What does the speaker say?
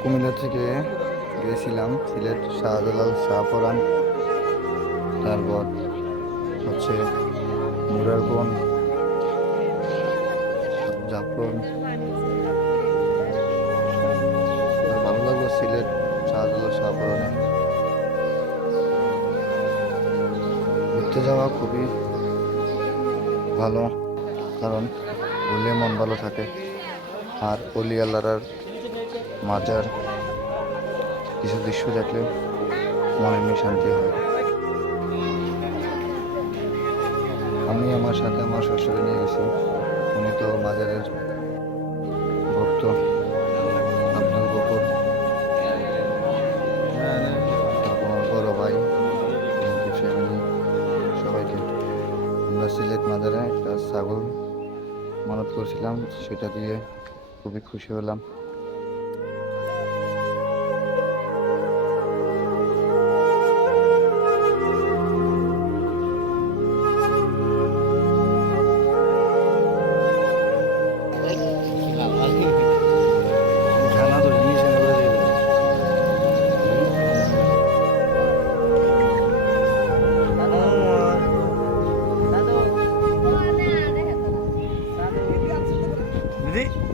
কুমিল্লা থেকে গিয়েছিলাম সিলেট শাহজালাল শাহপরান তারপর হচ্ছে মুরারবন জাফর ভালো লাগল সিলেট শাহজালাল শাহপরানে ঘুরতে যাওয়া খুবই ভালো, কারণ ঘুরলে মন ভালো থাকে। আর অলি মাজার কিছু দৃশ্য দেখলে মনে এমনি শান্তি হয়। আমি আমার সাথে আমার শ্বশুরে নিয়ে গেছি। উনি তো মাজারের ভক্ত। আব্দুল গফুর আমার বড় ভাই ফ্যামিলি সবাইকে। আমরা সিলেট মাজারে একটা ছাগল মানত করছিলাম, সেটা দিয়ে খুবই খুশি হলাম। dit